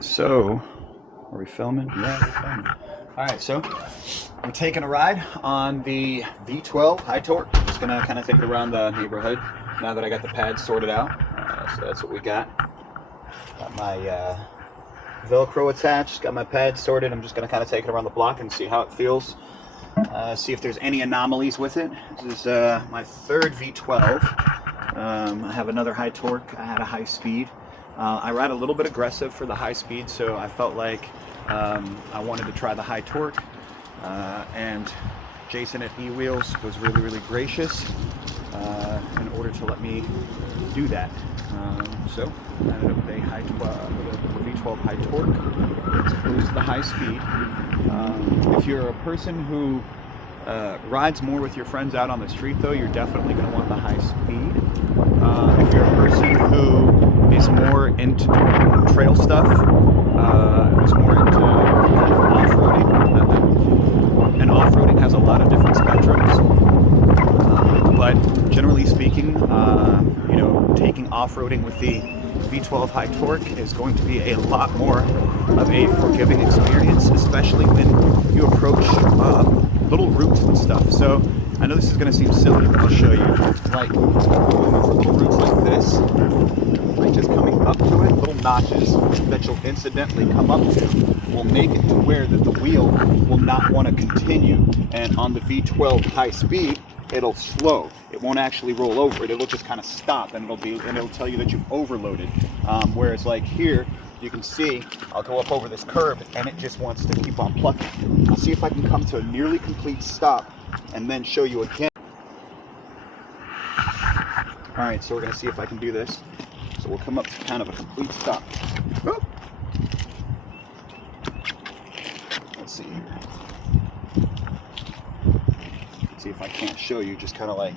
So, are we filming? Yeah, we're filming. Alright, so we're taking a ride on the V12 high torque. Just gonna kind of take it around the neighborhood now that I got the pads sorted out. So that's what we got. Got my Velcro attached, got my pads sorted. I'm just gonna kind of take it around the block and see how it feels. See if there's any anomalies with it. This is my third V12. I have another high torque. I had a high speed. I ride a little bit aggressive for the high speed, so I felt like I wanted to try the high torque. And Jason at E-Wheels was really gracious in order to let me do that. So I ended up with a V12 high torque as opposed to the high speed. If you're a person who rides more with your friends out on the street, though, you're definitely going to want the high speed. If you're a person who is more into doing trail stuff, who's more into off-roading, and off-roading has a lot of different spectrums. But generally speaking, you know, taking off-roading with the V12 high torque is going to be a lot more of a forgiving experience, especially when you approach little routes and stuff. So I know this is going to seem silly, but I'll show you. Like for little routes like this, like just coming up to it, little notches that you'll incidentally come up to will make it to where that the wheel will not want to continue. And on the V12 high speed, it'll slow. It won't actually roll over it. It'll just kind of stop, and it'll tell you that you've overloaded. Whereas like here, you can see I'll go up over this curb, and it just wants to keep on plucking. I'll see if I can come to a nearly complete stop, and then show you again. All right, so we're gonna see if I can do this. So we'll come up to kind of a complete stop. Oh. Let's see here. See if I can't show you, just kind of like,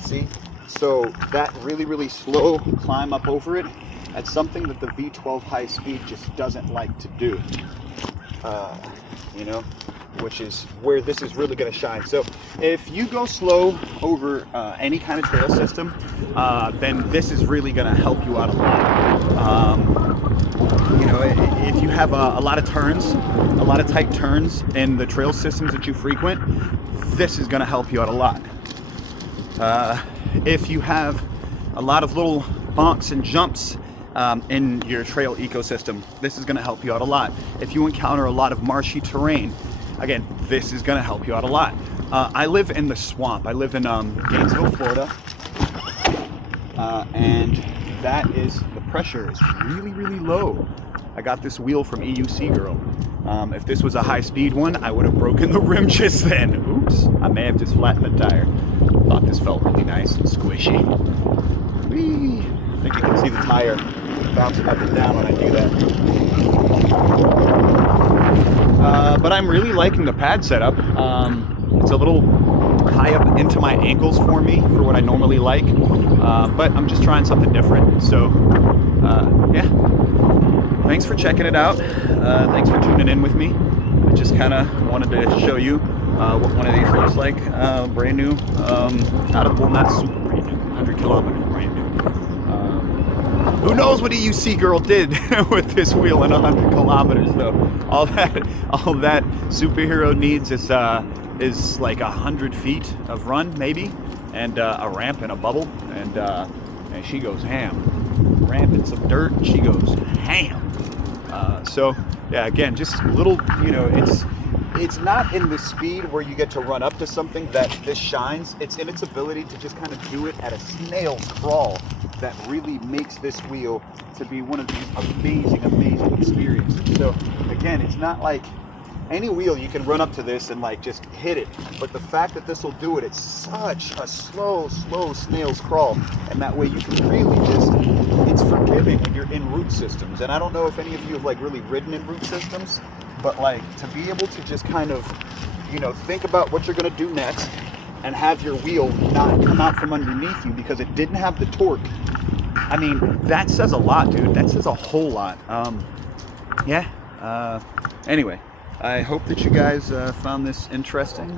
see? So that really slow climb up over it, that's something that the V12 high speed just doesn't like to do. You know, which is where this is really going to shine. So if you go slow over any kind of trail system, then this is really going to help you out a lot. You know, if you have a lot of turns, a lot of tight turns in the trail systems that you frequent, this is going to help you out a lot. If you have a lot of little bonks and jumps in your trail ecosystem, this is going to help you out a lot. If you encounter a lot of marshy terrain, again, this is going to help you out a lot. I live in the swamp. I live in Gainesville, Florida, and the pressure is really low. I got this wheel from EUC, girl. If this was a high-speed one, I would have broken the rim just then. Oops, I may have just flattened the tire. Thought this felt really nice and squishy. Whee! I think you can see the tire bouncing up and down when I do that. But I'm really liking the pad setup. It's a little high up into my ankles for me, for what I normally like. But I'm just trying something different. So, yeah. Thanks for checking it out. Thanks for tuning in with me. I just kind of wanted to show you what one of these looks like. Brand new. Not super brand new. 100 kilometers brand new. Who knows what EUC girl did with this wheel in 100 kilometers though. All that superhero needs is like 100 feet of run maybe, and a ramp and a bubble, and she goes ham. Ramp and some dirt, and she goes ham. So yeah, again, just little, you know, it's not in the speed where you get to run up to something that this shines. It's in its ability to just kind of do it at a snail's crawl that really makes this wheel to be one of these amazing experiences. So again, it's not like any wheel you can run up to this and like just hit it, but the fact that this will do it, it's such a slow snail's crawl, and that way you can really just, it's forgiving when you're in root systems. And I don't know if any of you have like really ridden in root systems, but like to be able to just kind of, you know, think about what you're going to do next and have your wheel not come out from underneath you because it didn't have the torque. I mean, that says a lot, dude. That says a whole lot. Yeah. Anyway, I hope that you guys found this interesting.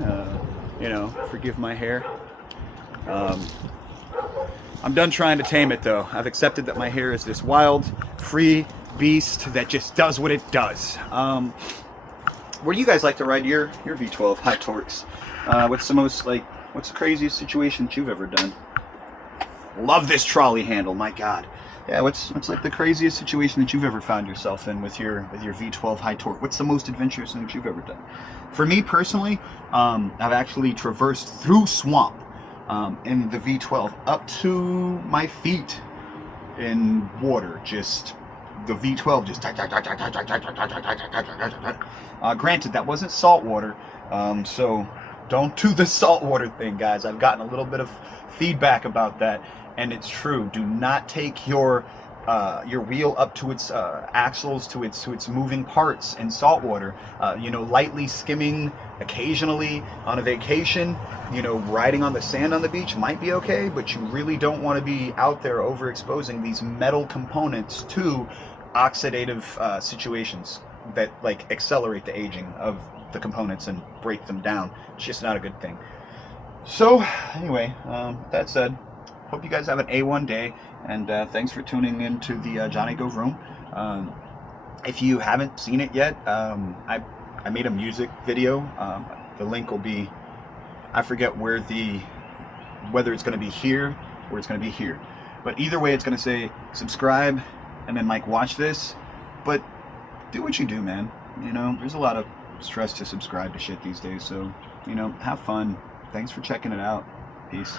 You know, forgive my hair. I'm done trying to tame it though. I've accepted that my hair is this wild, free, beast that just does what it does. Where do you guys like to ride your V12 high torques? What's the craziest situation that you've ever done? Love this trolley handle, my God. Yeah, what's like the craziest situation that you've ever found yourself in with your V12 high torque? What's the most adventurous thing that you've ever done? For me personally, I've actually traversed through swamp in the V12 up to my feet in water. Just the V12 just granted, that wasn't salt water, so don't do the salt water thing, guys. I've gotten a little bit of feedback about that, and it's true. Do not take your wheel up to its axles, to its moving parts in salt water. You know, lightly skimming occasionally on a vacation, you know, riding on the sand on the beach might be okay, but you really don't want to be out there overexposing these metal components to oxidative situations that like accelerate the aging of the components and break them down. It's just not a good thing. So anyway, that said, hope you guys have an A1 day, and thanks for tuning in to the Johnny Go Room. If you haven't seen it yet, I made a music video. The link will be, I forget whether it's going to be here or it's going to be here, but either way it's going to say subscribe and then like watch this. But do what you do, man. You know, there's a lot of stress to subscribe to shit these days, so you know, have fun. Thanks for checking it out. Peace.